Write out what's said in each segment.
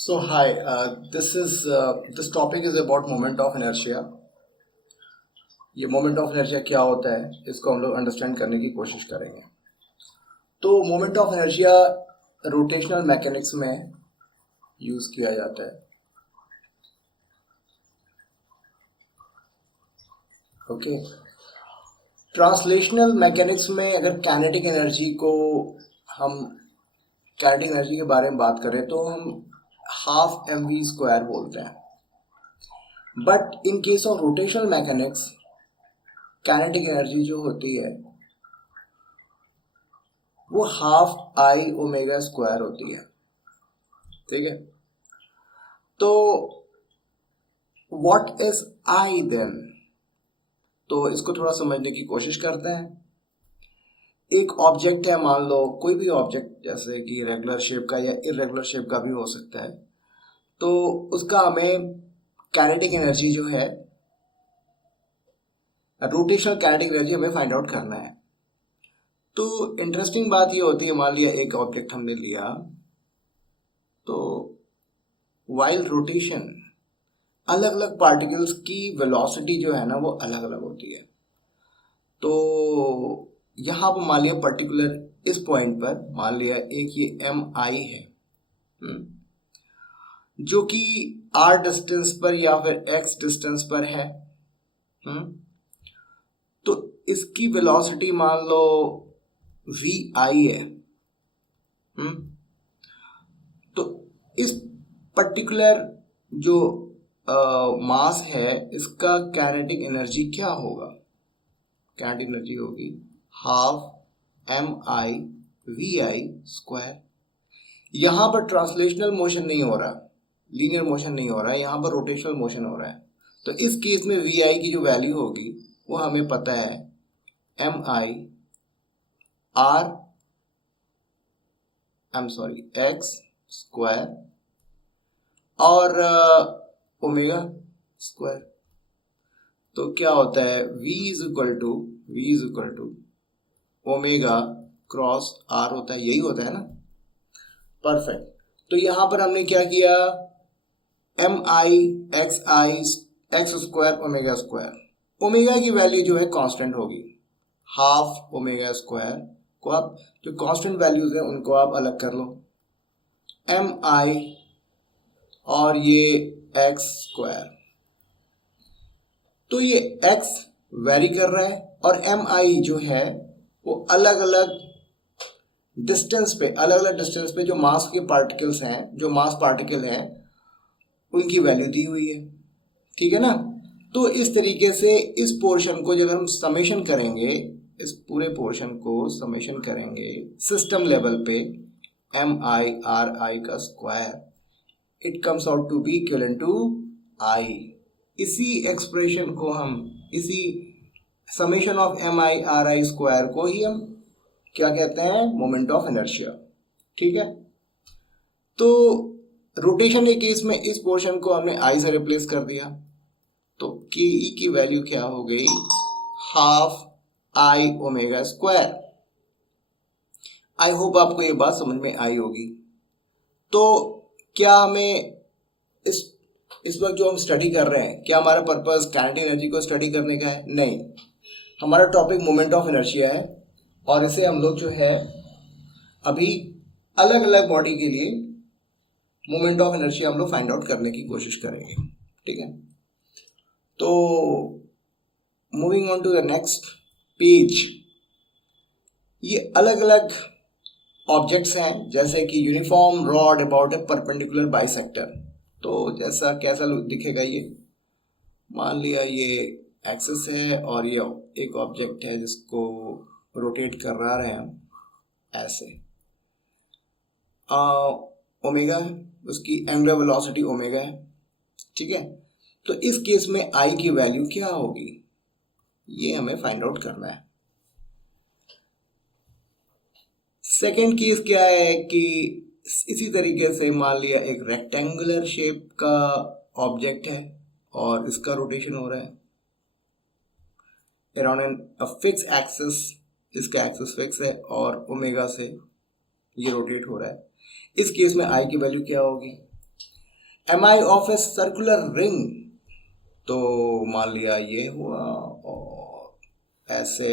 So hi, this topic is about moment of inertia. ये moment of inertia क्या होता है, इसको हम लोग अंडरस्टैंड करने की कोशिश करेंगे। तो moment of inertia rotational mechanics में यूज किया जाता है। ओके, ट्रांसलेशनल मैकेनिक्स में अगर काइनेटिक एनर्जी के बारे में बात करें तो हम हाफ mv² बोलते हैं। But in case of rotational mechanics kinetic energy जो होती है वो हाफ आई ओमेगा स्क्वायर होती है। ठीक है, तो व्हाट इज आई देन? तो इसको थोड़ा समझने की कोशिश करते हैं। एक ऑब्जेक्ट है, मान लो कोई भी ऑब्जेक्ट, जैसे कि रेगुलर शेप का या इरेगुलर शेप का भी हो सकता है, तो उसका हमें काइनेटिक एनर्जी जो है, रोटेशनल काइनेटिक एनर्जी हमें फाइंड आउट करना है। तो इंटरेस्टिंग बात ये होती है, मान लिया एक ऑब्जेक्ट हमने लिया, तो वाइल रोटेशन अलग अलग पार्टिकल्स की वेलोसिटी जो है ना वो अलग अलग होती है। तो यहाँ पर मान लिया पर्टिकुलर इस पॉइंट पर मान लिया एक ये एम आई है, जो कि आर डिस्टेंस पर या फिर एक्स डिस्टेंस पर है। तो इसकी वेलोसिटी मान लो वी आई है। तो इस पर्टिकुलर जो मास है, इसका काइनेटिक एनर्जी क्या होगा? काइनेटिक एनर्जी होगी half M I V I square. यहां पर ट्रांसलेशनल मोशन नहीं हो रहा, लीनियर मोशन नहीं हो रहा है, यहां पर रोटेशनल मोशन हो रहा है। तो इस केस में वी आई की जो वैल्यू होगी वो हमें पता है एम आई एक्स स्क्वायर और ओमेगा स्क्वायर। तो क्या होता है, v is equal to omega cross R होता है, यही होता है ना। परफेक्ट। तो यहां पर हमने क्या किया, M I X square omega square, omega की वैल्यू जो है कांस्टेंट होगी, हाफ ओमेगा स्क्वायर को आप जो कांस्टेंट वैल्यूज है उनको आप अलग कर लो, एम आई और ये एक्स स्क्वायर। तो ये x वेरी कर रहा है और एम आई जो है वो अलग अलग डिस्टेंस पे जो मास के पार्टिकल्स हैं, जो मास पार्टिकल हैं, उनकी वैल्यू दी हुई है। ठीक है ना। तो इस तरीके से इस पोर्शन को जब हम समेशन करेंगे, इस पूरे पोर्शन को समेशन करेंगे सिस्टम लेवल पे, एम आई आर आई का square, it comes out to be equivalent to I. इसी एक्सप्रेशन को हम, इसी summation of M I R I square को ही हम क्या कहते हैं, मोमेंट ऑफ इनर्शिया। ठीक है। तो रोटेशन के केस में इस पोर्शन को हमने आई से रिप्लेस कर दिया, तो के ई की वैल्यू क्या हो गई, half I omega square. I hope आपको ये बात समझ में आई होगी। तो क्या हमें इस वक्त जो हम स्टडी कर रहे हैं, क्या हमारा पर्पस काइनेटिक एनर्जी को स्टडी करने का है? नहीं, हमारा टॉपिक मोमेंट ऑफ इनर्शिया है और इसे हम लोग जो है अभी अलग अलग बॉडी के लिए मोमेंट ऑफ इनर्शिया हम लोग फाइंड आउट करने की कोशिश करेंगे। ठीक है। तो moving on to the next page, ये अलग अलग ऑब्जेक्ट्स हैं, जैसे कि uniform rod about a perpendicular bisector. तो जैसा कैसा दिखेगा, ये मान लिया ये एक्सिस है और ये एक ऑब्जेक्ट है जिसको रोटेट कर रहे हैं हम ऐसे, ओमेगा उसकी एंगुलर वेलोसिटी ओमेगा है। ठीक है। तो इस केस में आई की वैल्यू क्या होगी, ये हमें फाइंड आउट करना है। सेकेंड केस क्या है कि इसी तरीके से मान लिया एक रेक्टेंगुलर शेप का ऑब्जेक्ट है और इसका रोटेशन हो रहा है अराउंड अ फिक्स एक्सिस, इसका एक्सिस फिक्स है और ओमेगा से ये रोटेट हो रहा है। इस केस में आई की वैल्यू क्या होगी, M I of a circular ring, तो मान लिया ये हुआ और ऐसे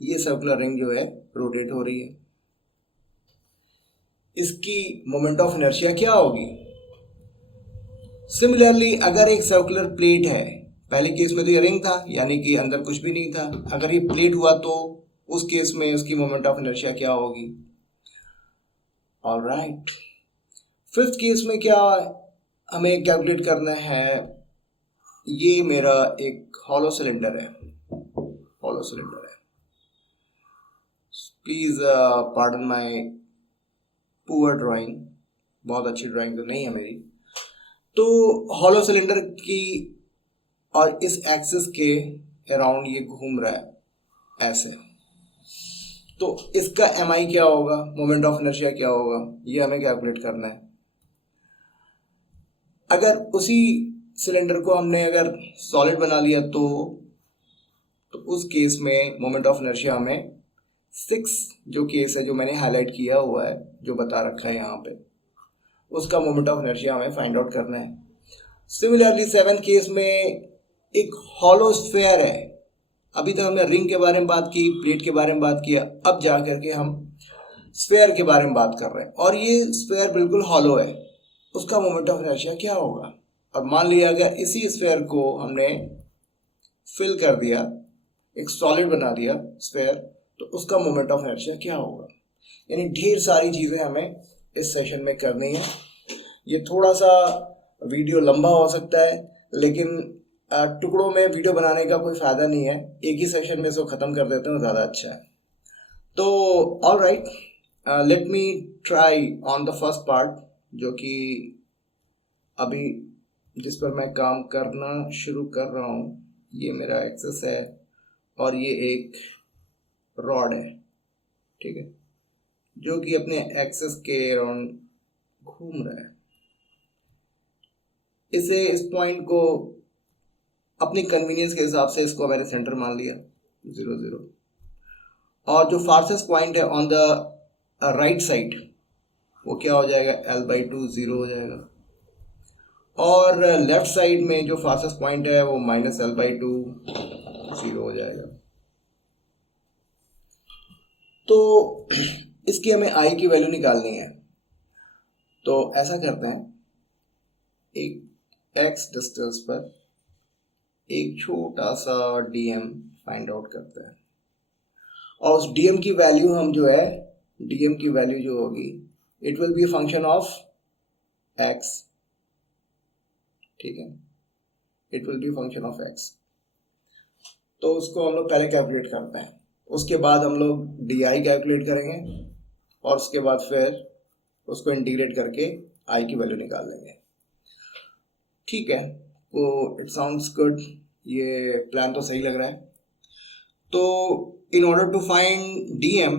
ये सर्कुलर रिंग जो है रोटेट हो रही है, इसकी मोमेंट ऑफ इनर्शिया क्या होगी? सिमिलरली अगर एक सर्कुलर प्लेट है, पहले केस में तो ये रिंग था यानी कि अंदर कुछ भी नहीं था, अगर ये प्लेट हुआ तो उस केस में उसकी मोमेंट ऑफ इनर्शिया क्या होगी? ऑलराइट, फिफ्थ केस में क्या हमें कैलकुलेट करना है? ये मेरा एक हॉलो सिलेंडर है, हॉलो सिलेंडर है, please pardon my poor drawing, बहुत अच्छी ड्राइंग तो नहीं है मेरी। तो हॉलो सिलेंडर की और इस एक्सिस के अराउंड ये घूम रहा है ऐसे, तो इसका एम आई क्या होगा, मोमेंट ऑफ इनर्शिया क्या होगा, ये हमें कैलकुलेट करना है। अगर उसी सिलेंडर को हमने अगर सॉलिड बना लिया तो उस केस में मोमेंट ऑफ इनर्शिया हमें 6 जो केस है जो मैंने हाईलाइट किया हुआ है, जो बता रखा है यहाँ पे, उसका मोमेंट ऑफ इनर्शिया हमें फाइंड आउट करना है। सिमिलरली 7th केस में एक हॉलो स्फेयर है, अभी तक हमने रिंग के बारे में बात की, प्लेट के बारे में बात किया, अब जा करके हम स्फेयर के बारे में बात कर रहे हैं और ये स्फेयर बिल्कुल हॉलो है, उसका मोमेंट ऑफ इनर्शिया क्या होगा? और मान लिया अगर इसी स्फेयर को हमने फिल कर दिया, एक सॉलिड बना दिया स्फेयर, तो उसका मोमेंट ऑफ इनर्शिया क्या होगा? यानी ढेर सारी चीज़ें हमें इस सेशन में करनी है। ये थोड़ा सा वीडियो लंबा हो सकता है, लेकिन टुकड़ों में वीडियो बनाने का कोई फ़ायदा नहीं है, एक ही सेशन में इसको ख़त्म कर देते हैं, ज़्यादा अच्छा है। तो all right, let me try on the first part, जो कि अभी जिस पर मैं काम करना शुरू कर रहा हूँ। ये मेरा एक्सेस है और ये एक रॉड है, ठीक है, जो कि अपने एक्सेस के अराउंड घूम रहा है। इस पॉइंट को अपनी कन्वीनियंस के हिसाब से इसको मैंने सेंटर मान लिया 0 0, और जो फारसेस्ट पॉइंट है ऑन द राइट साइड वो क्या हो जाएगा, L/2 0 हो जाएगा, और लेफ्ट साइड में जो फारसेस्ट पॉइंट है वो -L/2 0 हो जाएगा। तो इसकी हमें आई की वैल्यू निकालनी है, तो ऐसा करते हैं, एक x डिस्टेंस पर एक छोटा सा dm फाइंड आउट करते हैं, और उस dm की वैल्यू हम जो है, dm की वैल्यू जो होगी, it will be function of x, ठीक है, it will be function of x। तो उसको हम लोग पहले कैलकुलेट करते हैं, उसके बाद हम लोग di कैलकुलेट करेंगे, और उसके बाद फिर उसको इंटीग्रेट करके i की वैल्यू निकाल लेंगे, ठीक है। तो इट साउंड्स गुड, ये प्लान तो सही लग रहा है। तो in order to find dm,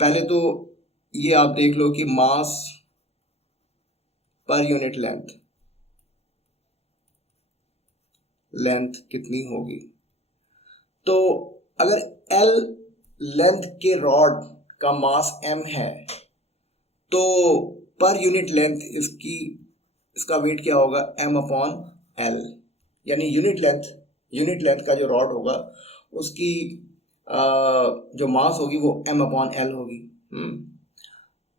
पहले तो ये आप देख लो कि मास पर यूनिट लेंथ कितनी होगी। तो अगर L लेंथ के रॉड का मास m है, तो पर यूनिट लेंथ इसका वेट क्या होगा, m/L, यानी यूनिट लेंथ का जो रॉड होगा उसकी जो मास होगी वो m/L होगी।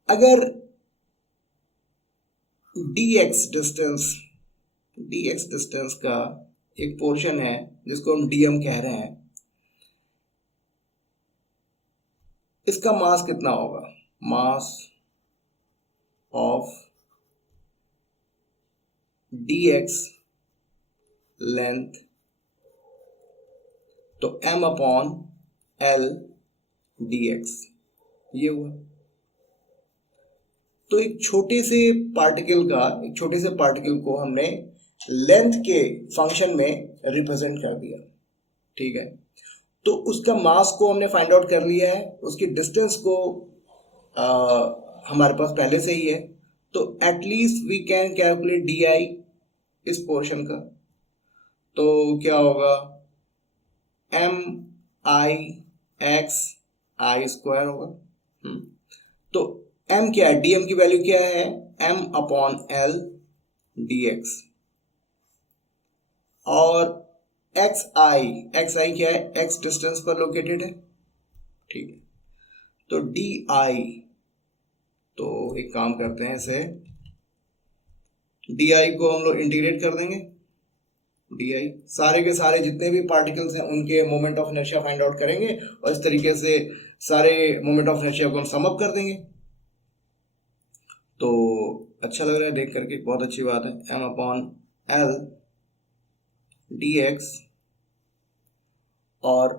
अगर dx डिस्टेंस का एक पोर्शन है जिसको हम dm कह रहे हैं, इसका मास कितना होगा, मास ऑफ dx लेंथ, तो m/L dx, ये हुआ। तो एक छोटे से पार्टिकल को हमने लेंथ के फंक्शन में रिप्रेजेंट कर दिया, ठीक है। तो उसका मास को हमने फाइंड आउट कर लिया है, उसकी डिस्टेंस को हमारे पास पहले से ही है, तो at least we can calculate di इस पोर्शन का। तो क्या होगा, m/x i² होगा। तो m क्या है, dm की वैल्यू क्या है, m अपॉन एल dx, और xi क्या है, x डिस्टेंस पर लोकेटेड है, ठीक है। तो di, तो एक काम करते हैं, इसे di को हम लोग इंटीग्रेट कर देंगे। di सारे के सारे जितने भी पार्टिकल्स हैं उनके moment of inertia find out करेंगे, और इस तरीके से सारे मोमेंट ऑफ इनर्शिया को हम सम अप कर देंगे। तो अच्छा लग रहा है देख करके, बहुत अच्छी बात है। m अपॉन एल dx, और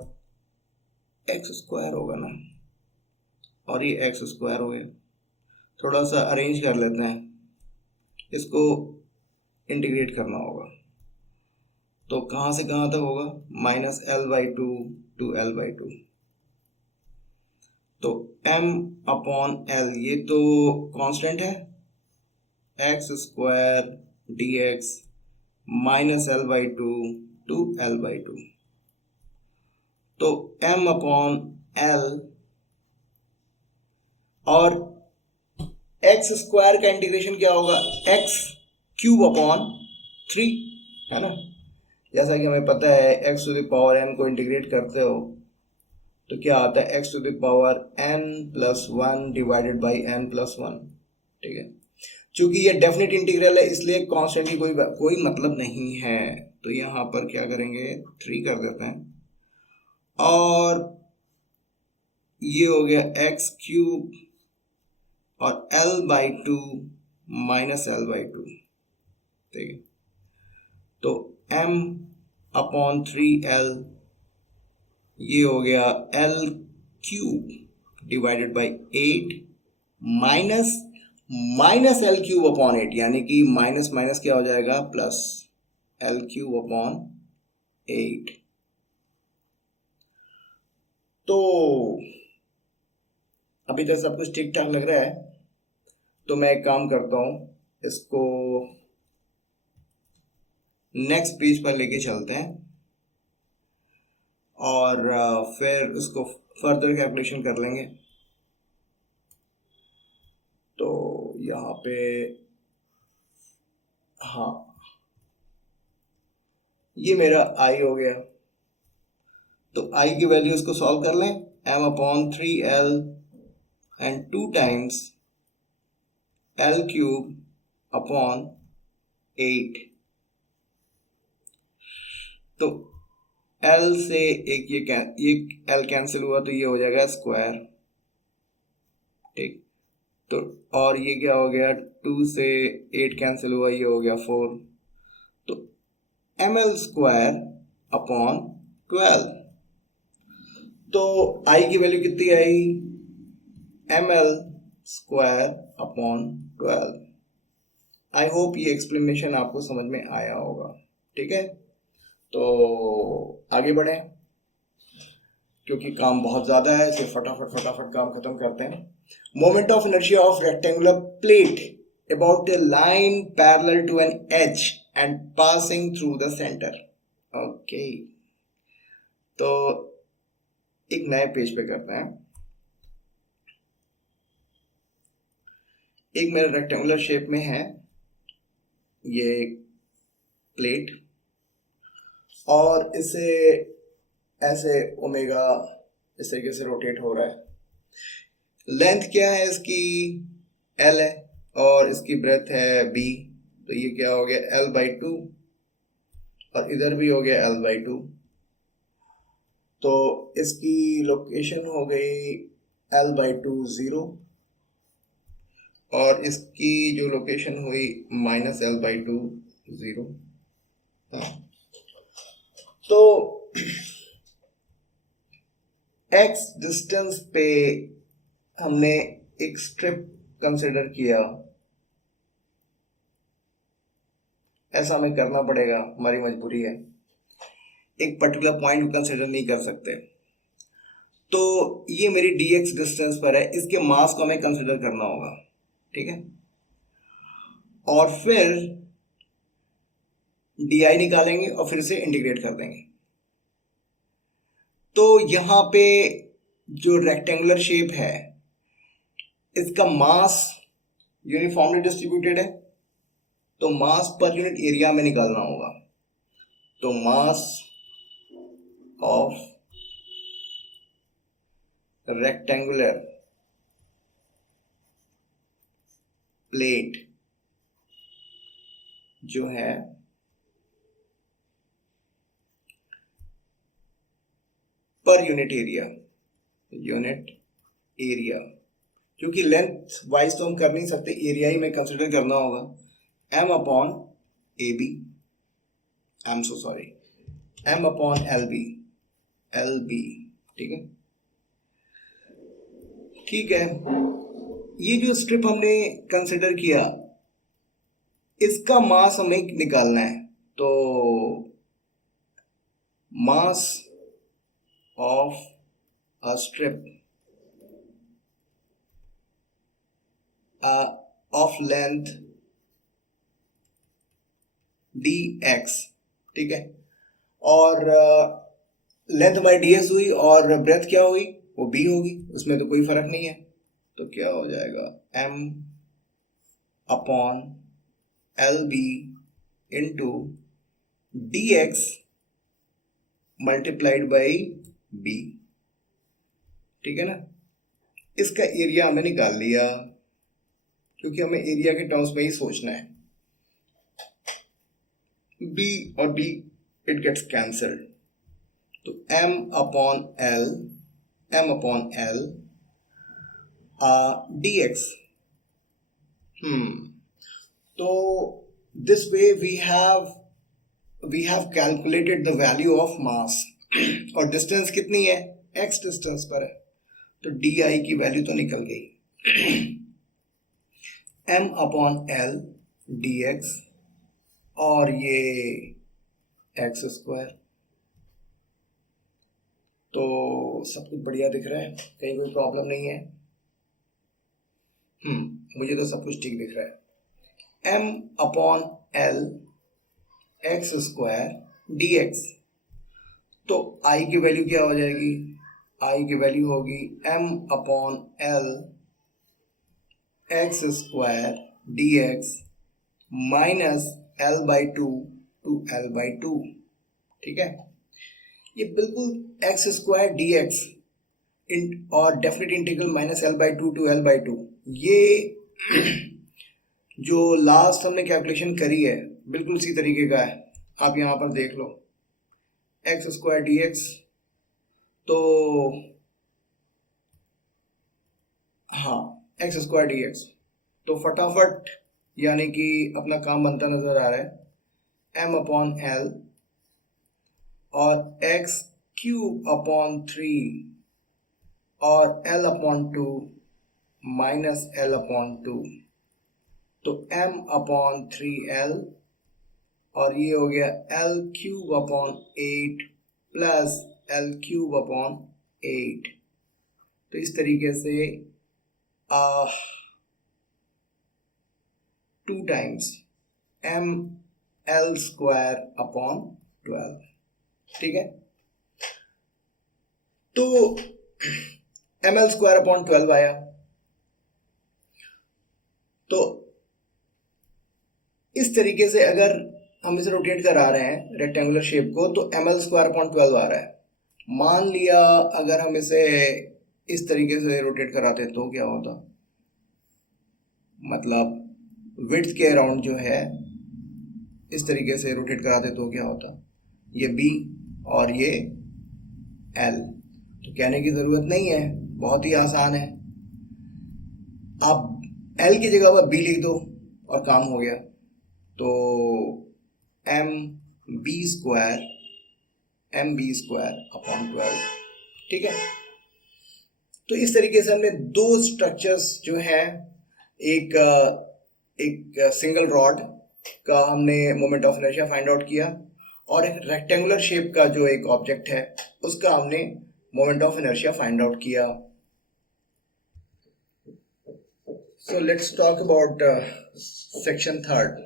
एक्स स्क्वायर होगा ना, और ये एक्स स्क्वायर हो गया। थोड़ा सा अरेंज कर लेते हैं, इसको इंटीग्रेट करना होगा। तो कहाँ से कहाँ तक होगा, -l/2 to l/2। तो m अपॉन एल, ये तो कांस्टेंट है, x square dx -l/2 to l/2। तो m अपॉन एल, और एक्स स्क्वायर का इंटीग्रेशन क्या होगा, एक्स क्यूब अपॉन 3, है ना। जैसा कि हमें पता है X to the power n को इंटीग्रेट करते हो तो क्या आता है, X to the power n+1 divided by n+1, ठीक है। चूंकि ये डेफिनेट इंटीग्रल है इसलिए कांस्टेंट की कोई मतलब नहीं है, तो यहाँ पर क्या करेंगे, 3 कर देते हैं, और ये हो गया एक्स क्यूब और l/2 -l/2, ठीक है। तो m अपॉन 3l, ये हो गया l³ divided by 8 minus l³ upon 8, यानी कि माइनस माइनस क्या हो जाएगा, प्लस l³ अपॉन 8। तो अभी तक सब कुछ ठीक ठाक लग रहा है, तो मैं एक काम करता हूं, इसको नेक्स्ट पेज पर लेके चलते हैं, और फिर उसको फर्दर कैलकुलेशन कर लेंगे। तो यहाँ पे, हाँ, ये मेरा i हो गया, तो i की वैल्यूज को सॉल्व कर लें, m upon 3l and 2 times l³ upon 8। तो l से ये l कैंसिल हुआ तो ये हो जाएगा स्क्वायर, ठीक। तो और ये क्या हो गया, 2 से 8 कैंसिल हुआ, ये हो गया 4। तो ml² अपॉन 12। तो i की वैल्यू कितनी आई, ml² अपॉन 12। आई होप ये एक्सप्लेनेशन आपको समझ में आया होगा, ठीक है। तो आगे बढ़ें, क्योंकि काम बहुत ज़्यादा है, इसे फटाफट काम खत्म करते हैं। Moment of inertia of rectangular plate about a line parallel to an edge and passing through the center। Okay, तो एक नए पेज पे करते हैं। एक मेरा रेक्टेंगुलर शेप में है ये प्लेट, और इसे ऐसे ओमेगा इस तरीके से रोटेट हो रहा है। लेंथ क्या है इसकी, l है, और इसकी ब्रेथ है b, तो ये क्या हो गया, l/2, और इधर भी हो गया l/2। तो इसकी लोकेशन हो गई l/2 0, और इसकी जो लोकेशन हुई -l/2 0। हाँ, तो x डिस्टेंस पे हमने एक स्ट्रिप कंसिडर किया, ऐसा हमें करना पड़ेगा, हमारी मजबूरी है, एक पर्टिकुलर पॉइंट को कंसिडर नहीं कर सकते। तो ये मेरी dx डिस्टेंस पर है, इसके मास को हमें कंसिडर करना होगा, ठीक है। और फिर di निकालेंगे और फिर से इंटीग्रेट कर देंगे। तो यहाँ पे जो रेक्टेंगुलर शेप है, इसका मास यूनिफॉर्मली डिस्ट्रीब्यूटेड है, तो मास पर यूनिट एरिया में निकालना होगा। तो मास ऑफ रेक्टेंगुलर प्लेट जो है पर यूनिट एरिया, क्योंकि लेंथ वाइज तो हम कर नहीं सकते, एरिया ही में कंसिडर करना होगा, m upon A B, M upon L B. ठीक है, ठीक है। ये जो स्ट्रिप हमने कंसिडर किया, इसका मास हमें निकालना है। तो mass of a strip of length dx, ठीक है, और लेंथ बाई ds हुई और ब्रेथ क्या हुई, वो b होगी, उसमें तो कोई फर्क नहीं है। तो क्या हो जाएगा, m upon L B into dx multiplied by b। ठीक है ना, इसका एरिया हमें निकाल लिया, क्योंकि हमें एरिया के टर्म्स में ही सोचना है। b और b इट गेट्स कैंसल्ड, तो m अपॉन एल dx। तो this way we have calculated the value of mass. और डिस्टेंस कितनी है, x डिस्टेंस पर है, तो di की वैल्यू तो निकल गई, m अपॉन एल dx, और ये एक्स स्क्वायर। तो सब कुछ बढ़िया दिख रहा है, कहीं कोई प्रॉब्लम नहीं है। मुझे तो सब कुछ ठीक दिख रहा है। m upon L X square dx, तो i की वैल्यू क्या हो जाएगी, i की वैल्यू होगी m upon L X square dx minus l by two to l by two. ठीक है, ये बिल्कुल एक्स स्क्वायर डी एक्स और definite integral minus l by two to l by two, ये जो लास्ट हमने कैलकुलेशन करी है बिल्कुल इसी तरीके का है। आप यहाँ पर देख लो, एक्स स्क्वायर डी एक्स, तो हाँ एक्स स्क्वायर डी एक्स, तो फटाफट यानी कि अपना काम बनता नजर आ रहा है। m अपॉन एल और एक्स क्यूब अपॉन 3 और l upon 2 minus l upon 2, तो m अपॉन 3l, और ये हो गया l cube upon 8 plus l cube upon 8। तो इस तरीके से 2 times m l square upon 12। ठीक है, तो एम एल स्क्वायर अपॉन 12 आया। तो इस तरीके से अगर हम इसे रोटेट करा रहे हैं रेक्टेंगुलर शेप को, तो एम एल स्क्वायर अपॉन 12 आ रहा है। मान लिया अगर हम इसे इस तरीके से रोटेट कराते तो क्या होता, मतलब विड्थ के अराउंड जो है इस तरीके से रोटेट कराते तो क्या होता, ये b और ये l। तो कहने की जरूरत नहीं है, बहुत ही आसान है, आप l की जगह पर b लिख दो और काम हो गया। तो m b स्क्वायर अपॉन 12। ठीक है, तो इस तरीके से हमने दो स्ट्रक्चर्स जो हैं, एक सिंगल रॉड का हमने moment of inertia find out किया, और एक रेक्टेंगुलर शेप का जो एक ऑब्जेक्ट है उसका हमने moment of inertia find out किया। So let's talk about section 3,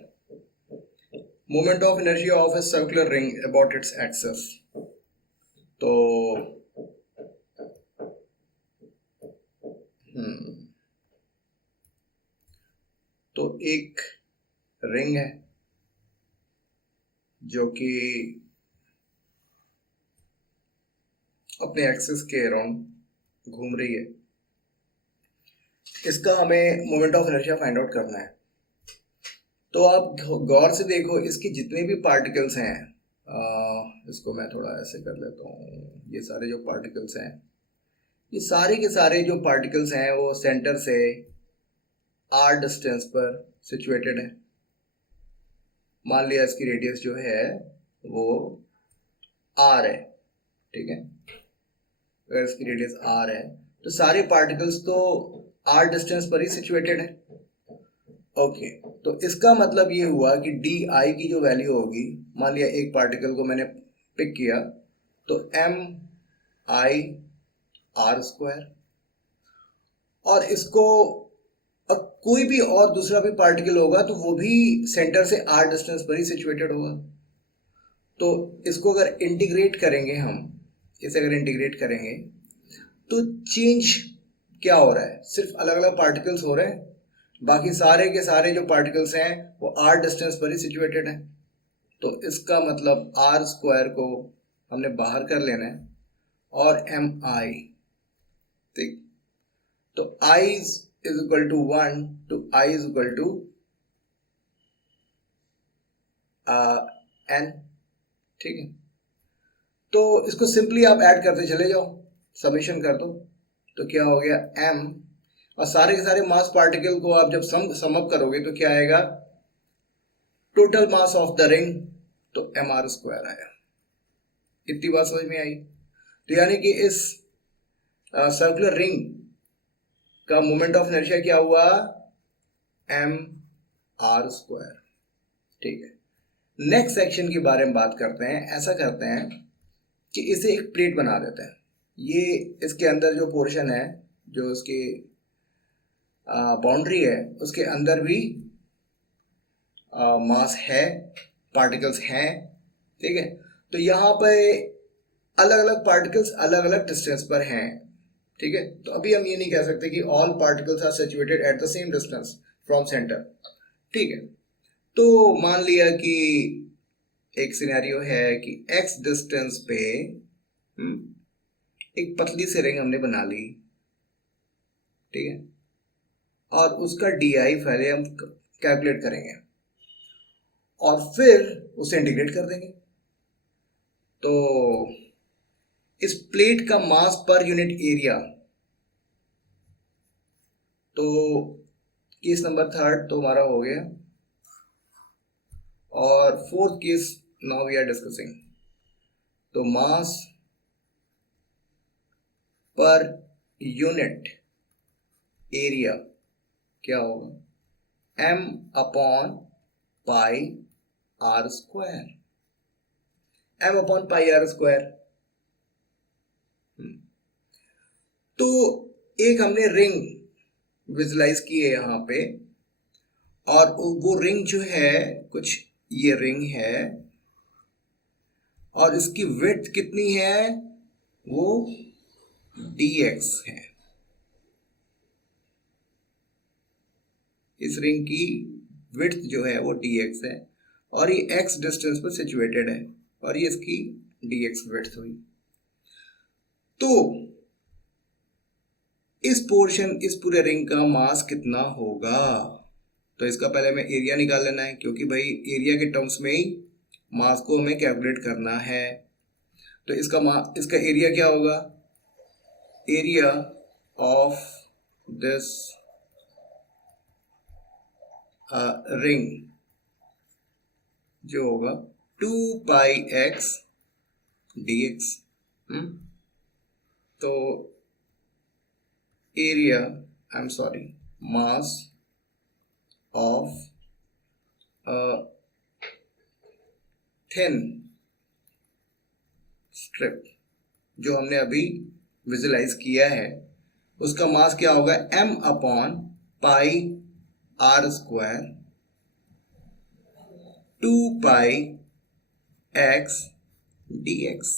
moment of inertia of a circular ring about its axis. तो एक रिंग है जो कि अपने एक्सिस के अराउंड घूम रही है। इसका हमें moment of inertia find out करना है। तो आप गौर से देखो, इसके जितने भी पार्टिकल्स हैं, इसको मैं थोड़ा ऐसे कर लेता हूँ, ये सारे जो पार्टिकल्स हैं, ये सारे के सारे जो पार्टिकल्स हैं वो सेंटर से r डिस्टेंस पर सिचुएटेड है। मान लिया इसकी रेडियस जो है वो r है, ठीक है। अगर इसकी रेडियस r है तो सारे पार्टिकल्स तो r डिस्टेंस पर ही सिचुएटेड है। ओके, तो इसका मतलब ये हुआ कि डी आई की जो वैल्यू होगी, मान लिया एक पार्टिकल को मैंने पिक किया, तो एम आई आर स्क्वायर, और इसको अब कोई भी और दूसरा भी पार्टिकल होगा तो वो भी सेंटर से आर डिस्टेंस पर ही सिचुएटेड होगा। तो इसको अगर इंटीग्रेट करेंगे, हम इसे अगर इंटीग्रेट करेंगे तो चेंज क्या हो रहा है, सिर्फ अलग अलग पार्टिकल्स हो रहे हैं, बाकी सारे के सारे जो पार्टिकल्स हैं वो आर डिस्टेंस पर ही सिचुएटेड हैं। तो इसका मतलब आर स्क्वायर को हमने बाहर कर लेना है और एम आई, ठीक। तो I is equal to 1 to I is equal to n, ठीक है। तो इसको सिंपली आप ऐड करते चले जाओ, समेशन कर दो, तो क्या हो गया m, और सारे के सारे मास पार्टिकल को आप जब सम अप करोगे तो क्या आएगा, total mass of the ring, तो mr स्क्वायर आया। इतनी बात समझ में आई। तो यानी कि इस सर्कुलर रिंग का मोमेंट ऑफ इनर्शिया क्या हुआ, एम आर स्क्वायर, ठीक है। नेक्स्ट सेक्शन के बारे में बात करते हैं। ऐसा करते हैं कि इसे एक प्लेट बना देते हैं। ये इसके अंदर जो पोर्शन है, जो उसकी बाउंड्री है, उसके अंदर भी मास है, पार्टिकल्स हैं, ठीक है। तो यहाँ पे अलग अलग पार्टिकल्स अलग अलग डिस्टेंस पर हैं, ठीक है। तो अभी हम ये नहीं कह सकते कि all particles are situated at the same distance from centre, ठीक है। तो मान लिया कि एक सिनेरियो है कि x डिस्टेंस पे एक पतली सी रिंग हमने बना ली, ठीक है, और उसका डी आई पहले हम कैलकुलेट करेंगे और फिर उसे इंटीग्रेट कर देंगे। तो इस प्लेट का मास पर यूनिट एरिया, तो केस नंबर 3 तो हमारा हो गया, और 4th case now we are discussing. तो मास पर यूनिट एरिया क्या होगा, m upon pi R square, m upon pi R square. तो एक हमने रिंग विजुलाइज की है यहाँ पे, और वो रिंग जो है, कुछ ये रिंग है और इसकी विड्थ कितनी है, वो dx है। इस रिंग की विड्थ जो है वो dx है, और ये x डिस्टेंस पर सिचुएटेड है, और ये इसकी dx विड्थ हुई। तो इस पोर्शन, इस पूरे रिंग का मास कितना होगा, तो इसका पहले हमें एरिया निकाल लेना है, क्योंकि भाई एरिया के टर्म्स में ही मास को हमें कैलकुलेट करना है। तो इसका एरिया क्या होगा, एरिया ऑफ दिस रिंग जो होगा 2 पाई x dx। तो area, I am sorry, mass of thin strip जो हमने अभी विजुलाइज किया है, उसका मास क्या होगा, m upon pi R square 2 pi x dx।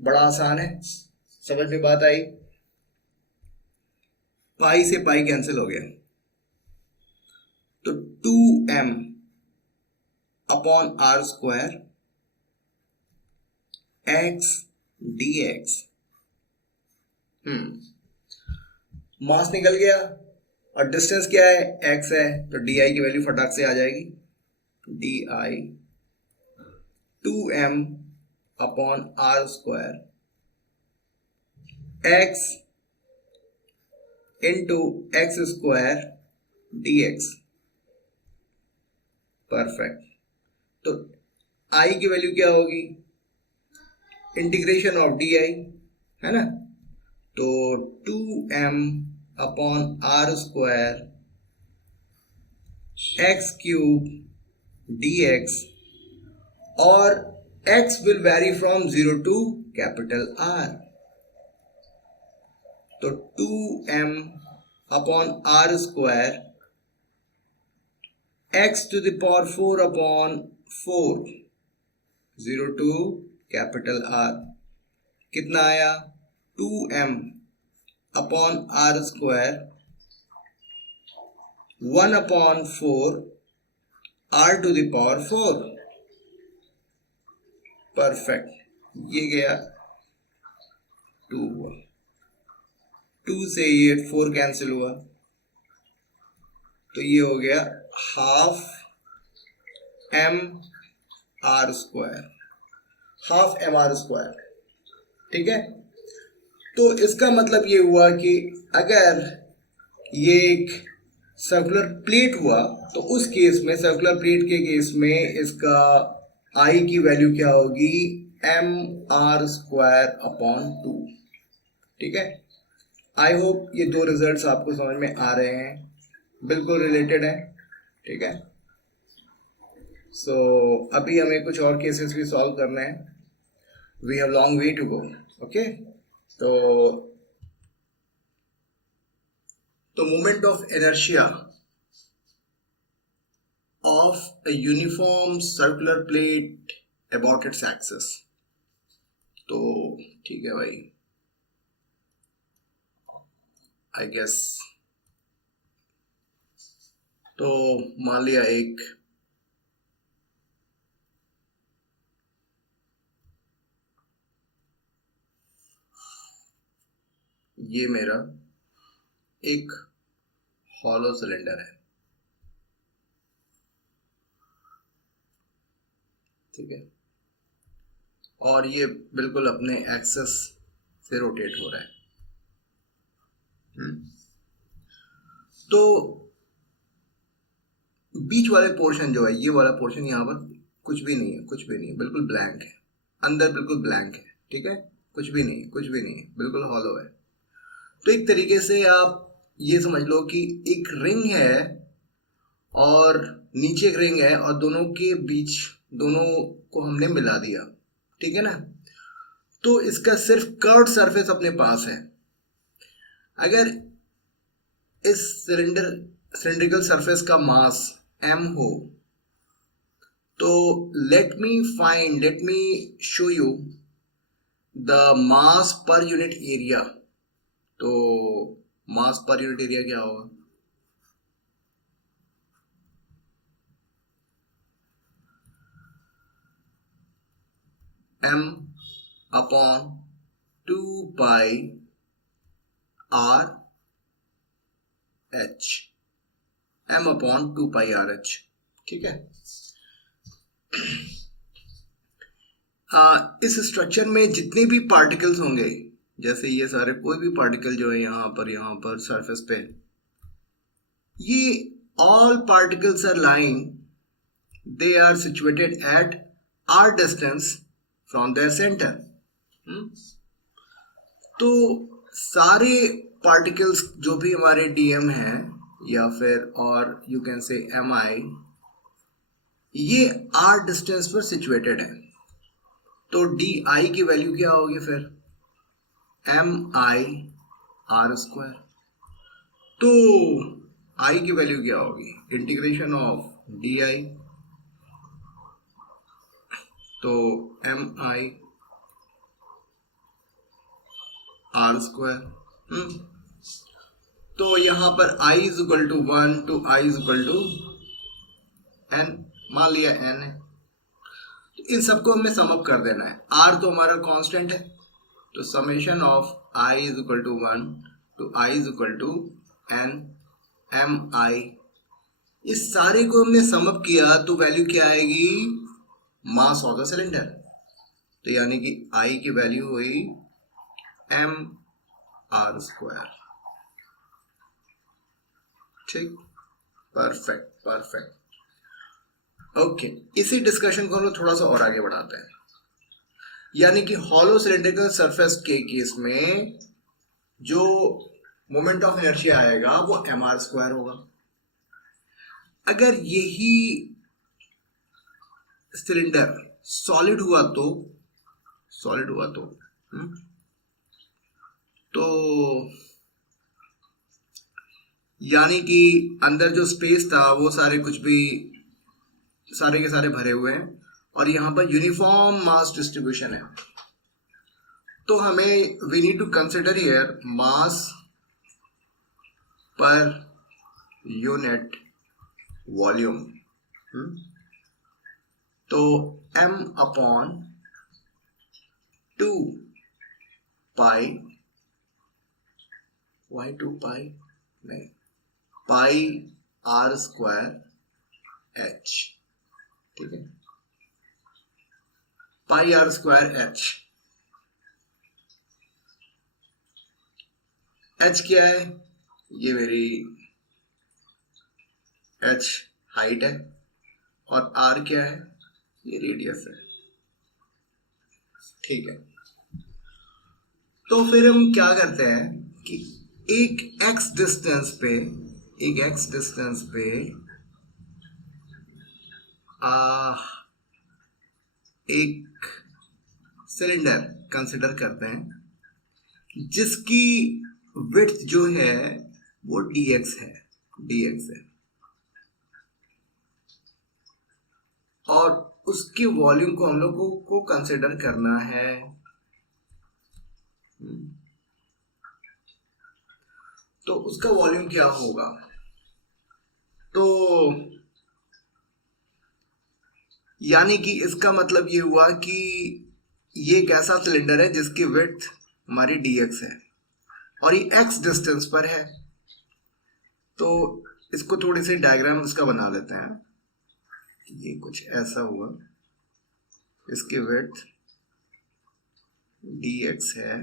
बड़ा आसान है, समझ में बात आई। पाई से पाई कैंसिल हो गया, 2m upon are square x dx। मास निकल गया और डिस्टेंस क्या है, x है, तो di की वैल्यू फटाक से आ जाएगी, di 2m upon are square x into X square dx। Perfect. तो i की वैल्यू क्या होगी, इंटीग्रेशन ऑफ di, है ना, तो 2m upon are square X cube dx, और x will vary from 0 to capital R, तो 2m upon are square x to the power 4 upon 4, 0 to capital R, कितना आया, 2m upon are square 1 upon 4 r to the power 4। Perfect, ये गया 2 हुआ, 2 से ये 4 cancel हुआ, तो ये हो गया half m r square, half m r square. ठीक है, तो इसका मतलब ये हुआ कि अगर ये एक सर्कुलर प्लेट हुआ तो उस केस में, सर्कुलर प्लेट के केस में इसका I की वैल्यू क्या होगी, m r स्क्वायर अपॉन 2। ठीक है, आई होप ये दो रिजल्ट्स आपको समझ में आ रहे हैं, बिल्कुल रिलेटेड है। ठीक है, सो अभी हमें कुछ और केसेस भी सॉल्व करने हैं, we have long way to go. Okay, तो moment of inertia of a uniform circular plate about its axis। तो ठीक है भाई, आई गेस, तो मान लिया एक ये मेरा एक हॉलो सिलेंडर है, ठीक है, और ये बिल्कुल अपने एक्सेस से रोटेट हो रहा है। तो बीच वाले पोर्शन जो है, ये वाला पोर्शन, यहाँ पर कुछ भी नहीं है, कुछ भी नहीं है, बिल्कुल ब्लैंक है, अंदर बिल्कुल ब्लैंक है। ठीक है, कुछ भी नहीं है, कुछ भी नहीं है, बिल्कुल हॉलो है। तो एक तरीके से आप ये समझ लो कि एक रिंग है और नीचे एक रिंग है, और दोनों के बीच, दोनों को हमने मिला दिया। ठीक है ना, तो इसका सिर्फ कर्व्ड सरफेस अपने पास है। अगर इस सिलेंड्रिकल सरफेस का मास m हो, तो let me show you the mass per unit area. तो मास पर यूनिट एरिया क्या होगा, m अपॉन 2 पाई r h, m अपॉन 2 पाई r h। ठीक है, इस स्ट्रक्चर में जितने भी पार्टिकल्स होंगे, जैसे ये सारे कोई भी पार्टिकल जो है यहाँ पर सरफेस पे, ये all particles are lying, they are situated at r distance from their centre. तो सारे पार्टिकल्स जो भी हमारे dm हैं, या फिर और यू कैन से mi, ये r डिस्टेंस पर सिचुएटेड है। तो di की वैल्यू क्या होगी फिर, mi r स्क्वायर। तो i की वैल्यू क्या होगी, इंटीग्रेशन ऑफ di, तो mi r स्क्वायर। तो यहां पर i is equal to 1 to i is equal to n, मान लिया n है, तो इन सबको हमें सम अप कर देना है। r तो हमारा कांस्टेंट है, तो summation of i is equal to 1 to i is equal to n mi, इस सारे को हमने सम अप किया तो वैल्यू क्या आएगी, मास ऑफ द सिलेंडर। तो यानी कि I की वैल्यू हुई m r स्क्वायर। ठीक, परफेक्ट परफेक्ट। ओके, इसी डिस्कशन को हम लोग थोड़ा सा और आगे बढ़ाते हैं। यानी कि हॉलो सिलेंड्रिकल सरफेस के केस में जो मोमेंट ऑफ इनर्शिया आएगा वो एम आर स्क्वायर होगा। अगर यही सिलेंडर सॉलिड हुआ तो तो यानी कि अंदर जो स्पेस था वो सारे के सारे भरे हुए हैं और यहाँ पर यूनिफॉर्म मास डिस्ट्रीब्यूशन है। तो हमें we need to consider here mass per unit volume. तो m upon 2 pi, why 2 pi नहीं, पाई r स्क्वायर h। ठीक है, pi r square h। h क्या है, ये मेरी h हाइट है और r क्या है, ये रेडियस है। ठीक है, तो फिर हम क्या करते हैं कि एक x डिस्टेंस पे एक सिलेंडर कंसिडर करते हैं जिसकी विड्थ जो है वो dx है और उसके वॉल्यूम को हम लोगों को कंसिडर करना है। तो उसका वॉल्यूम क्या होगा, तो यानी कि इसका मतलब ये हुआ कि ये एक ऐसा सिलेंडर है जिसकी विड्थ हमारी dx है और ये x डिस्टेंस पर है। तो इसको थोड़ी सी डायग्राम इसका बना लेते हैं। ये कुछ ऐसा हुआ, इसकी विड्थ dx है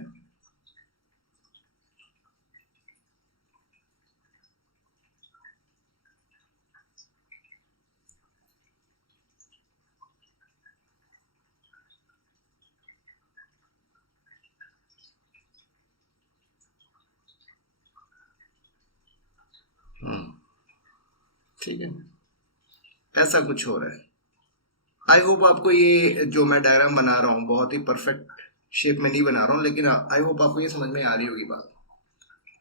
ठीक है, ऐसा कुछ हो रहा है। आई होप आपको ये जो मैं डायग्राम बना रहा हूँ बहुत ही परफेक्ट शेप में नहीं बना रहा हूँ, लेकिन आई होप आपको ये समझ में आ रही होगी बात।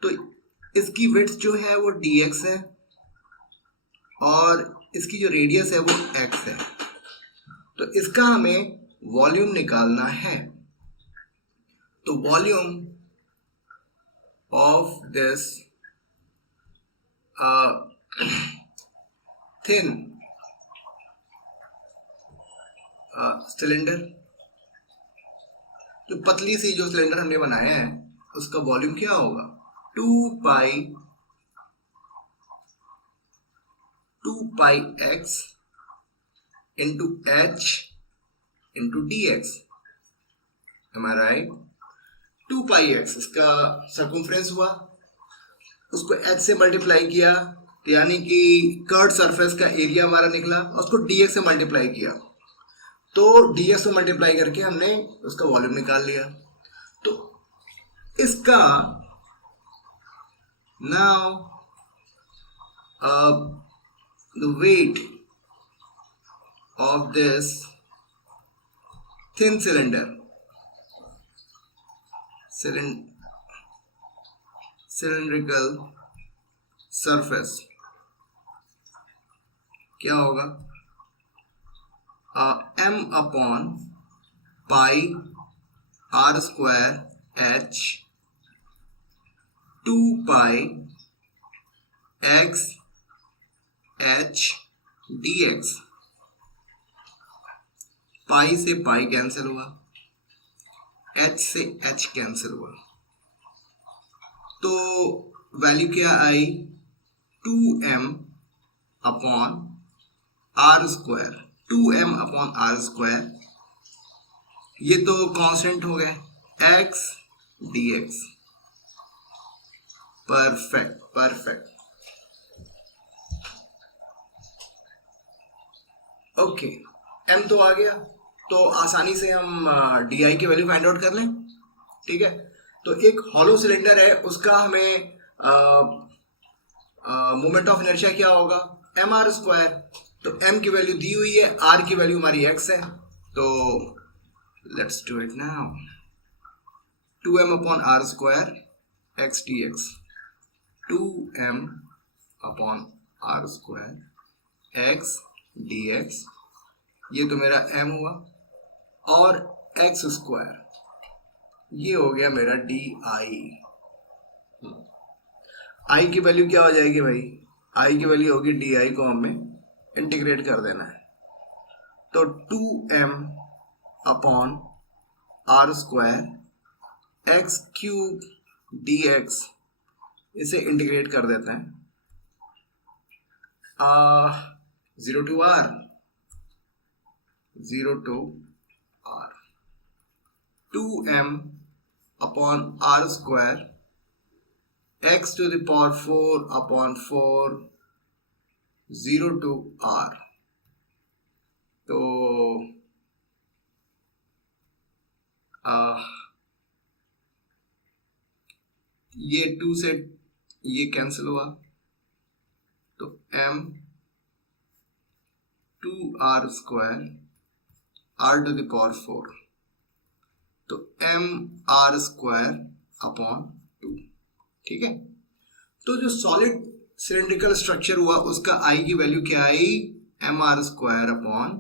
तो इसकी विड्थ जो है वो dx है और इसकी जो रेडियस है वो x है। तो इसका हमें वॉल्यूम निकालना है। तो volume of this thin cylinder, जो पतली सी जो सिलेंडर हमने बनाया है उसका वॉल्यूम क्या होगा, 2 pi x into h into dx। Am I right? 2 pi x इसका सर्कमफ्रेंस हुआ, उसको h से मल्टीप्लाई किया तो यानी कि कर्व सरफेस का एरिया हमारा निकला, उसको dx से मल्टीप्लाई किया तो dx से मल्टीप्लाई करके हमने उसका वॉल्यूम निकाल लिया। तो इसका now the weight of this thin cylindrical surface क्या होगा, m upon pi r square h 2 pi x h dx। Pi से पाई कैंसिल हुआ, h से h कैंसिल हुआ, तो वैल्यू क्या आई 2m upon are square, 2m upon are square, ये तो कांस्टेंट हो गया x dx। Perfect perfect. Okay, m तो आ गया, तो आसानी से हम di की वैल्यू फाइंड आउट कर लें। ठीक है, तो एक हॉलो सिलेंडर है, उसका हमें मोमेंट ऑफ इनर्शिया क्या होगा एम आर स्क्वायर। तो m की वैल्यू दी हुई है, r की वैल्यू हमारी x है, तो let's do it now. 2m upon are square x dx, 2m upon are square x dx, ये तो मेरा m हुआ, और x स्क्वायर ये हो गया मेरा डी आई की वैल्यू क्या हो जाएगी भाई, आई की वैल्यू होगी डी आई को हमें इंटीग्रेट कर देना है, तो 2m upon are square X cube D X, इसे इंटीग्रेट कर देते हैं 0 to r, 0 to r, 2m upon are square x to the power 4 upon 4, 0 to r, तो ये 2 से ये कैंसिल हुआ, तो m 2r square r to the power 4, तो m r स्क्वायर अपॉन 2। ठीक है, तो जो सॉलिड सिलेंड्रिकल स्ट्रक्चर हुआ उसका आई की वैल्यू क्या आई एम आर स्क्वायर अपॉन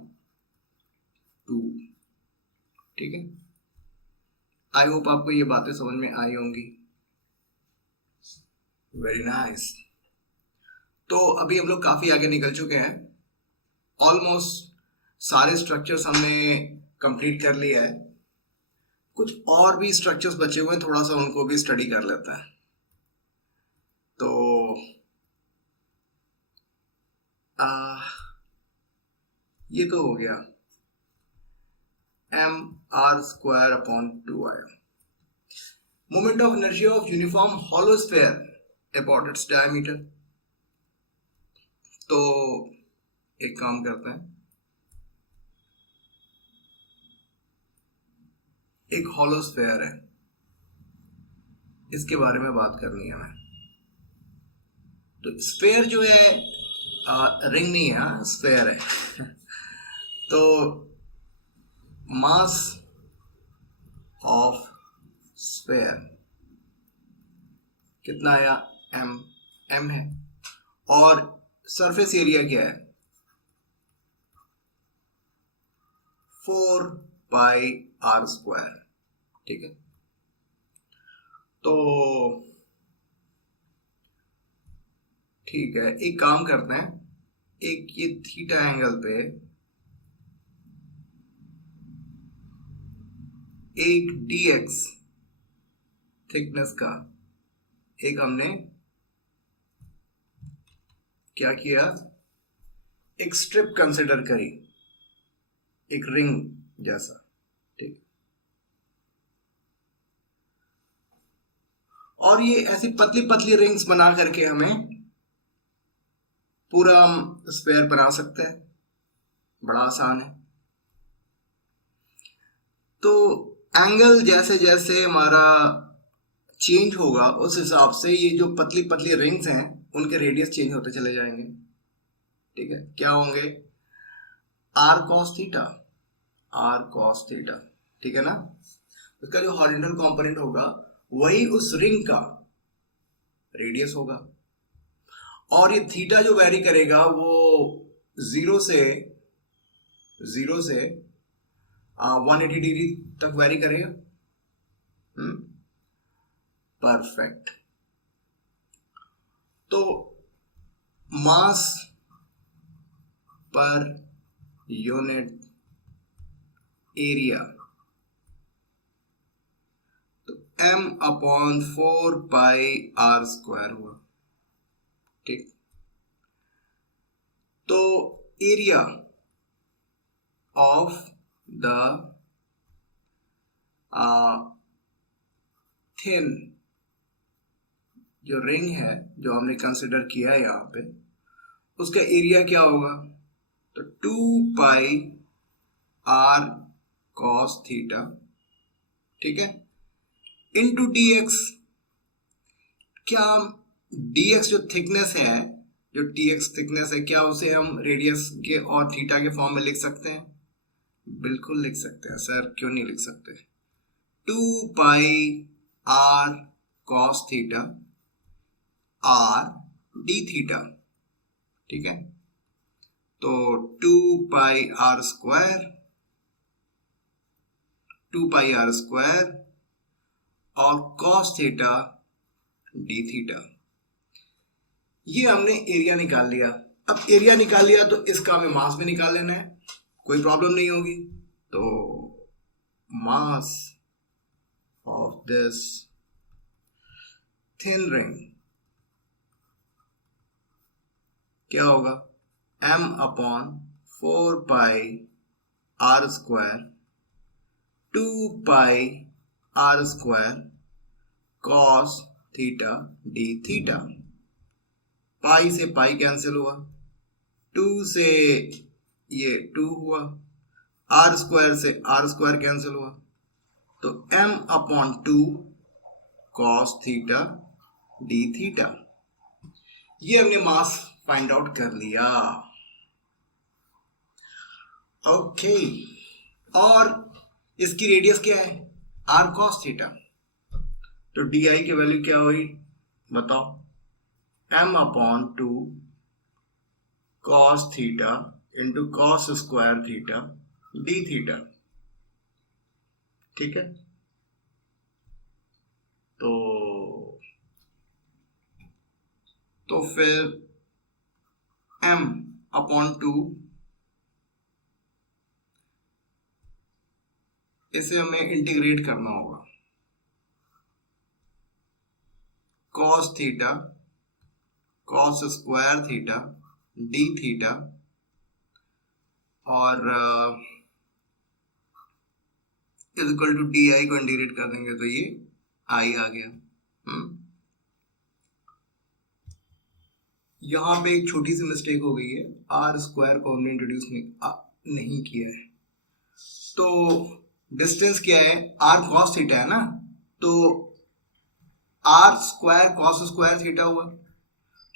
2। ठीक है, आई होप आपको ये बातें समझ में आई होंगी। Very nice. तो अभी हम लोग काफी आगे निकल चुके हैं, ऑलमोस्ट सारे स्ट्रक्चर्स हमने कंप्लीट कर लिया है, कुछ और भी स्ट्रक्चर्स बचे हुए हैं, थोड़ा सा उनको भी स्टडी कर लेते हैं। तो ये तो हो गया M R square upon 2i। Moment of inertia of uniform hollow sphere about its diameter. तो एक काम करते हैं, एक हॉलो स्फीयर है, इसके बारे में बात करनी है हमें। तो स्फीयर जो है रिंग नहीं है, स्फीयर है। तो मास ऑफ स्फीयर कितना आया m है, और सरफेस एरिया क्या है 4 पाई आर स्क्वायर। ठीक है, तो ठीक है, एक काम करते हैं, एक ये थीटा एंगल पे एक dx थिकनेस का एक हमने क्या किया, एक स्ट्रिप कंसिडर करी, एक रिंग जैसा। ठीक, और ये ऐसी पतली पतली रिंग्स बना करके हमें पूरा हम स्फीयर बना सकते हैं, बड़ा आसान है। तो एंगल जैसे जैसे हमारा चेंज होगा उस हिसाब से ये जो पतली पतली रिंग्स हैं उनके रेडियस चेंज होते चले जाएंगे। ठीक है, क्या होंगे R cos theta, R cos theta. ठीक है ना, उसका जो हॉरिजॉन्टल कंपोनेंट होगा वही उस रिंग का रेडियस होगा, और ये थीटा जो वेरी करेगा वो 0 से 180 डिग्री तक वेरी करेगा। परफेक्ट। तो मास पर यूनिट एरिया, तो m/4πr² हुआ। ठीक, तो एरिया ऑफ द थिन जो रिंग है जो हमने कंसिडर किया है यहाँ पे, उसका एरिया क्या होगा? तो 2πr cos थीटा, ठीक है, इंटू dx। क्या dx जो थिकनेस है, जो tx थिकनेस है, क्या उसे हम रेडियस के और थीटा के फॉर्म में लिख सकते हैं? बिल्कुल लिख सकते हैं सर, क्यों नहीं लिख सकते। 2πr cos theta r d theta, ठीक है, तो 2πr² और cos थीटा d थीटा। ये हमने एरिया निकाल लिया। अब एरिया निकाल लिया तो इसका हमें मास में निकाल लेना है, कोई प्रॉब्लम नहीं होगी। तो mass of this thin ring क्या होगा? m/4πr², 2πr² cos theta d theta. Pi से पाई कैंसिल हुआ, 2 से ये 2 हुआ, r² से r² कैंसिल हुआ, तो m/2 cos theta d theta. ये हमने मास फाइंड आउट कर लिया। ओके, और इसकी रेडियस क्या है? r cos theta. तो di की वैल्यू क्या हुई बताओ? m/2 cos theta into cos² theta d theta, ठीक है। तो फिर m/2 इसे हमें इंटीग्रेट करना होगा, cos theta cos² theta d theta, और इक्वल टू di को इंटीग्रेट कर देंगे तो ये i आ गया। यहाँ पे एक छोटी सी मिस्टेक हो गई है, r² को हमने इंट्रोड्यूस नहीं किया है। तो डिस्टेंस क्या है? r cos थीटा है ना, तो r² cos² थीटा हुआ,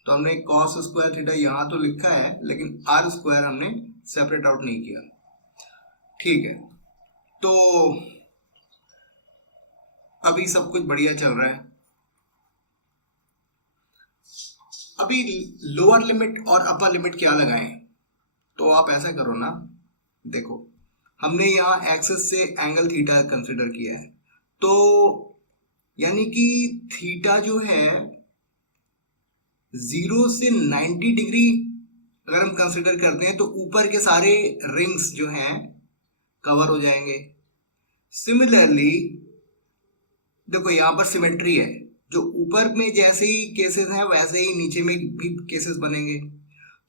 तो हमने cos² थीटा यहाँ तो लिखा है, लेकिन r² हमने सेपरेट आउट नहीं किया। ठीक है, तो अभी सब कुछ बढ़िया चल रहा है। अभी लोअर लिमिट और अपर लिमिट क्या लगाएं? तो आप ऐसा करो ना, देखो हमने यहाँ एक्सिस से एंगल थीटा कंसिडर किया है, तो यानी कि थीटा जो है 0 से 90 डिग्री अगर हम कंसिडर करते हैं तो ऊपर के सारे रिंग्स जो हैं कवर हो जाएंगे। सिमिलरली देखो यहाँ पर सिमेट्री है, जो ऊपर में जैसे ही केसेस हैं वैसे ही नीचे में भी केसेस बनेंगे।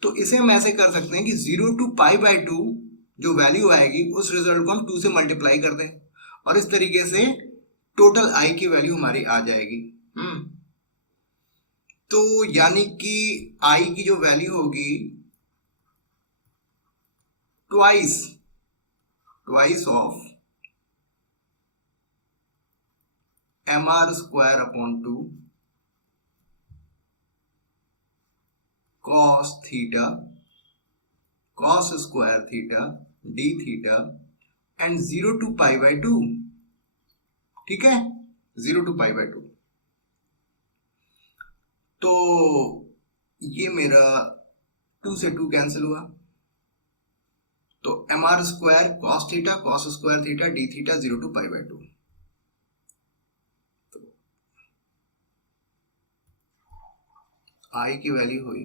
तो इसे हम ऐसे कर सकते हैं कि 0 to π/2 जो वैल्यू आएगी उस रिजल्ट को हम 2 से मल्टीप्लाई कर दें, और इस तरीके से टोटल i की वैल्यू हमारी आ जाएगी। तो यानी कि i की जो वैल्यू होगी twice of mr²/2 cos theta cos² theta d theta and 0 to π/2, ठीक है, 0 to π/2। तो ये मेरा 2 से 2 कैंसिल हुआ, तो mr² cos theta cos² theta d theta 0 to π/2। i की वैल्यू हुई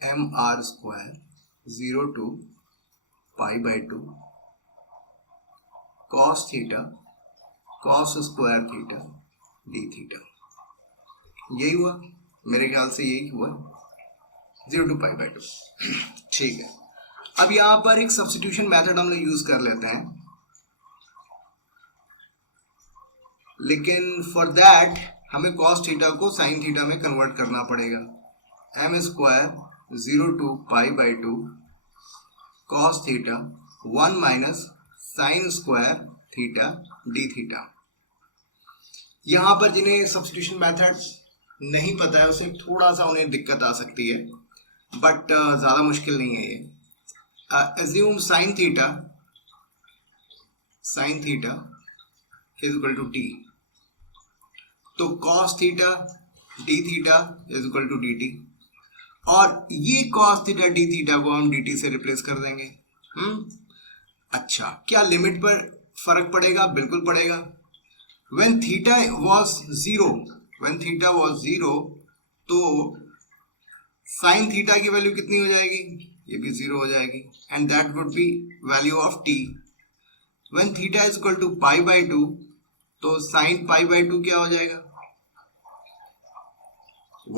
mr² 0 to π/2 cos theta cos square theta D theta. यही हुआ, मेरे ख्याल से यही हुआ, 0 to π/2। ठीक है, अब यहां पर एक सब्स्टिट्यूशन मेथड हम लोग यूज कर लेते हैं, लेकिन फॉर दैट हमें कॉस थीटा को साइन थीटा में कन्वर्ट करना पड़ेगा। m square 0 to π/2 cos theta 1 minus sine square theta D theta. यहां पर जिन्हें सब्स्टिट्यूशन मेथड नहीं पता है उसे थोड़ा सा उन्हें दिक्कत आ सकती है, बट ज्यादा मुश्किल नहीं है ये। Assume sine theta is equal to T, तो cos theta D theta is equal to D T, और ये कॉस थीटा डी थीटा को हम डी टी से रिप्लेस कर देंगे। अच्छा, क्या लिमिट पर फर्क पड़ेगा? बिल्कुल पड़ेगा। when theta was zero तो साइन थीटा की वैल्यू कितनी हो जाएगी? ये भी 0 हो जाएगी, and that would be value of t। when theta is equal to π/2 तो साइन π/2 क्या हो जाएगा?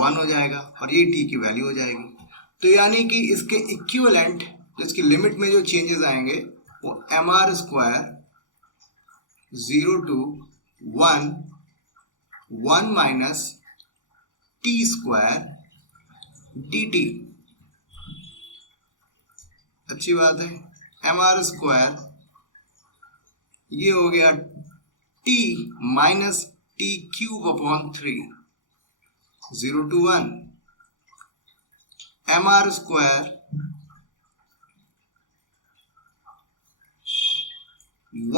1 हो जाएगा, और ये t की वैल्यू हो जाएगी। तो यानी कि इसके इक्विवेलेंट, जिसकी लिमिट में जो चेंजेस आएंगे वो mr square 0 to 1 minus T square D T. अच्छी बात है, mr स्क्वायर ये हो गया t minus T cube upon 3, 0 to 1 mr square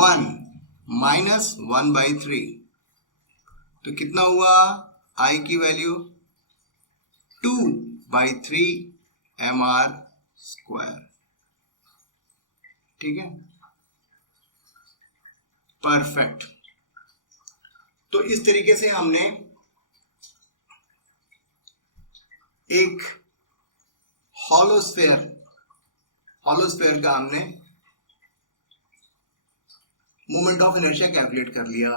1 minus 1/3, तो कितना हुआ? i की वैल्यू 2/3 mr स्क्वायर। ठीक है, परफेक्ट। तो इस तरीके से हमने एक हॉलो स्फेयर का हमने मोमेंट ऑफ इनर्शिया कैलकुलेट कर लिया,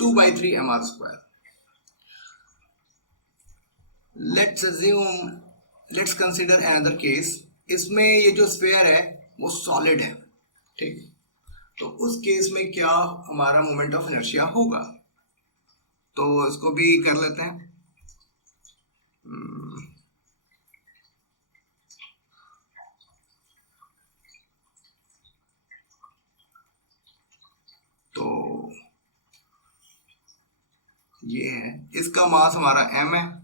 2/3 mr square. Let's consider another case. इसमें ये जो स्फेयर है वो सॉलिड है, ठीक। तो उस केस में क्या हमारा मोमेंट ऑफ इनर्शिया होगा, तो इसको भी कर लेते हैं। तो ये है, इसका मास हमारा m है,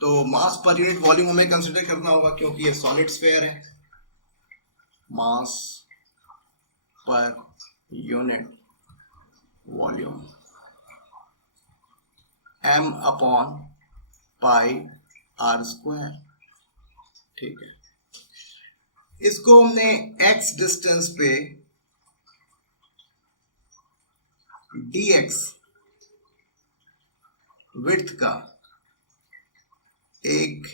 तो मास पर यूनिट वॉल्यूम हमें कंसीडर करना होगा क्योंकि ये सॉलिड स्फीयर है। Mass per unit volume m upon pi R square, ठीक है। इसको हमने x डिस्टेंस पे dx विड्थ का एक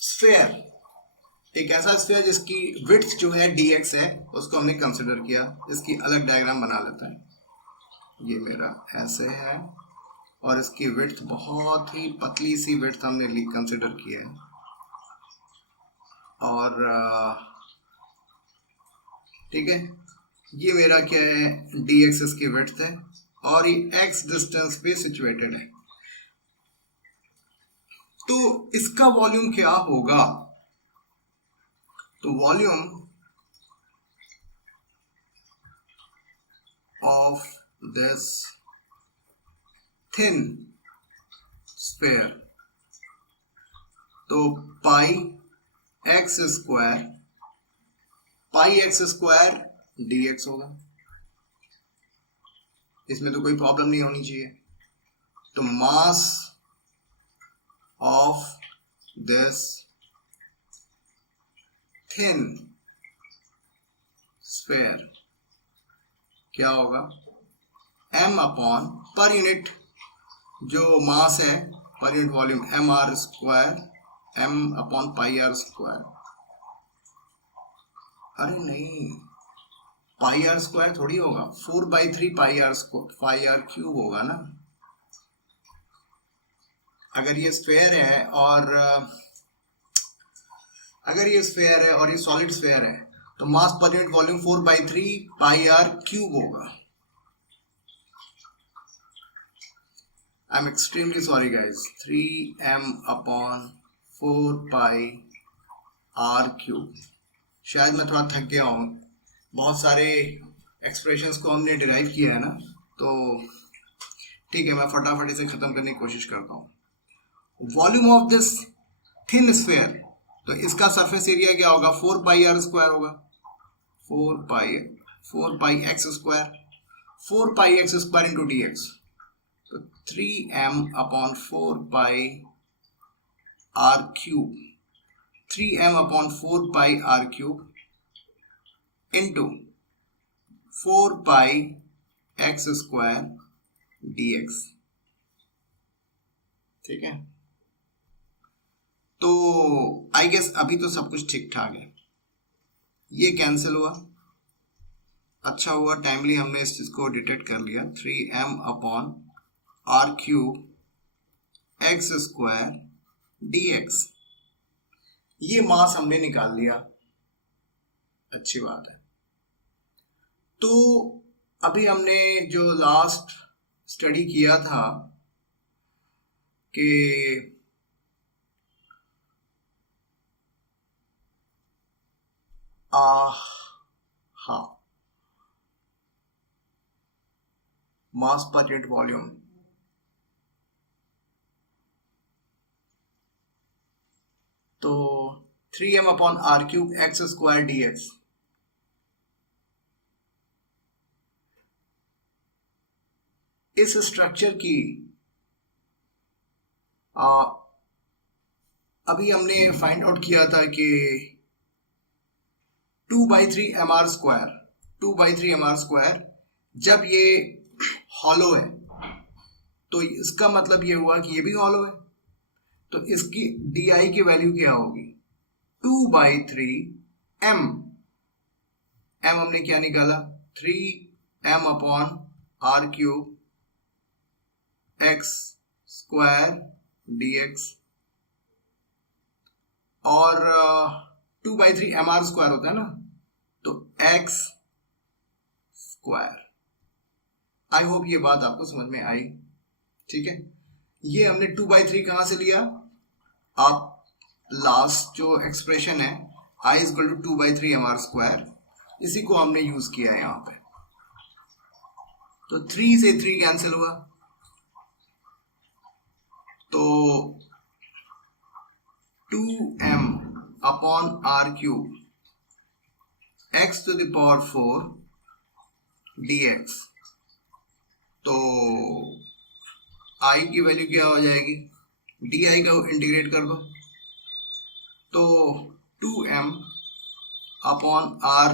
स्फीयर, एक ऐसा स्फीयर जिसकी विड्थ जो है dx है, उसको हमने कंसिडर किया। इसकी अलग डायग्राम बना लेते हैं। ये मेरा ऐसे है और इसकी विड्थ बहुत ही पतली सी विड्थ हमने कंसिडर किया है, और ठीक है, ये मेरा क्या है, dx इसकी विड्थ है और ये x डिस्टेंस पे सिचुएटेड है। तो इसका वॉल्यूम क्या होगा, तो volume of this thin sphere, तो पाई एक्स स्क्वायर dx होगा। इसमें तो कोई प्रॉब्लम नहीं होनी चाहिए। तो mass of this thin sphere क्या होगा, m अपॉन पर यूनिट जो मास है, per unit volume mr square m upon pi R square. अरे नहीं, पाई आर स्क्वायर थोड़ी होगा, 4/3 pi R square, pi R cube होगा ना। अगर ये स्फेयर है और ये सॉलिड स्फेयर है तो mass per unit volume 4/3 pi R cube होगा। I am extremely sorry guys, 3m/4 pi R cube. शायद मैं थोड़ा थक गया हूँ, बहुत सारे एक्सप्रेशंस को हमने डिराइव किया है ना, तो ठीक है, मैं फटाफट इसे खत्म करने की कोशिश करता हूँ। Volume of this thin sphere, तो इसका सरफेस एरिया क्या होगा, 4 पाई आर स्क्वायर होगा, 4 pi X square, 4 pi X square into D X, तो 3m/4 pi R cube, 3m/4 pi R cube into 4 pi X square D X. ठीक है, तो I guess अभी तो सब कुछ ठीक ठाक है। ये कैंसिल हुआ, अच्छा हुआ टाइमली हमने इस चीज को डिटेक्ट कर लिया। 3m/r cube x square D x, ये मास हमने निकाल लिया, अच्छी बात है। तो अभी हमने जो लास्ट स्टडी किया था कि हाँ, मास पर यूनिट वॉल्यूम, तो 3m/r cube x square D x, इस स्ट्रक्चर की अभी हमने फाइंड आउट किया था कि 2/3 mr स्क्वायर, 2/3 mr स्क्वायर जब ये हॉलो है तो इसका मतलब ये हुआ कि ये भी हॉलो है, तो इसकी di की वैल्यू क्या होगी, 2/3 m, m हमने क्या निकाला, 3m/r cube x square dx, और 2/3 mr स्क्वायर होता है ना, तो x स्क्वायर। आई होप ये बात आपको समझ में आई। ठीक है, ये हमने 2/3 कहां से लिया, आप लास्ट जो एक्सप्रेशन है i = 2/3 mr स्क्वायर, इसी को हमने यूज किया है यहां पे। तो 3 से 3 कैंसिल हुआ, तो 2m/r क्यूब x⁴ dx, तो i की वैल्यू क्या हो जाएगी, di का इंटीग्रेट कर दो, तो 2m/r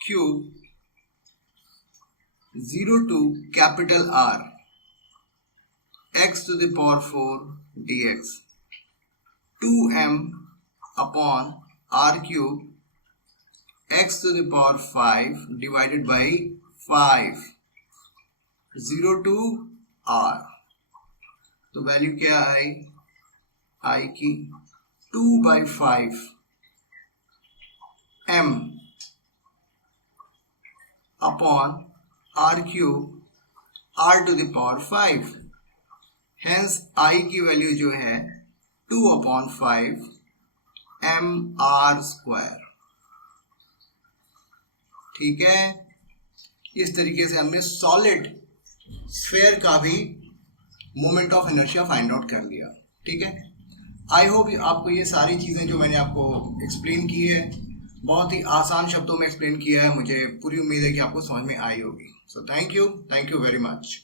cube 0 to capital R x⁴ dx, 2m/r cube x⁵ divided by 5, 0 to r, तो वैल्यू क्या आई, i की 2/5 m/r cube r⁵, hence i की वैल्यू जो है 2/5 mr स्क्वायर। ठीक है, इस तरीके से हमने सॉलिड स्फेयर का भी moment of inertia find out कर लिया। ठीक है, आई होप आपको ये सारी चीज़ें जो मैंने आपको एक्सप्लेन की है, बहुत ही आसान शब्दों में एक्सप्लेन किया है, मुझे पूरी उम्मीद है कि आपको समझ में आई होगी। So thank you very much.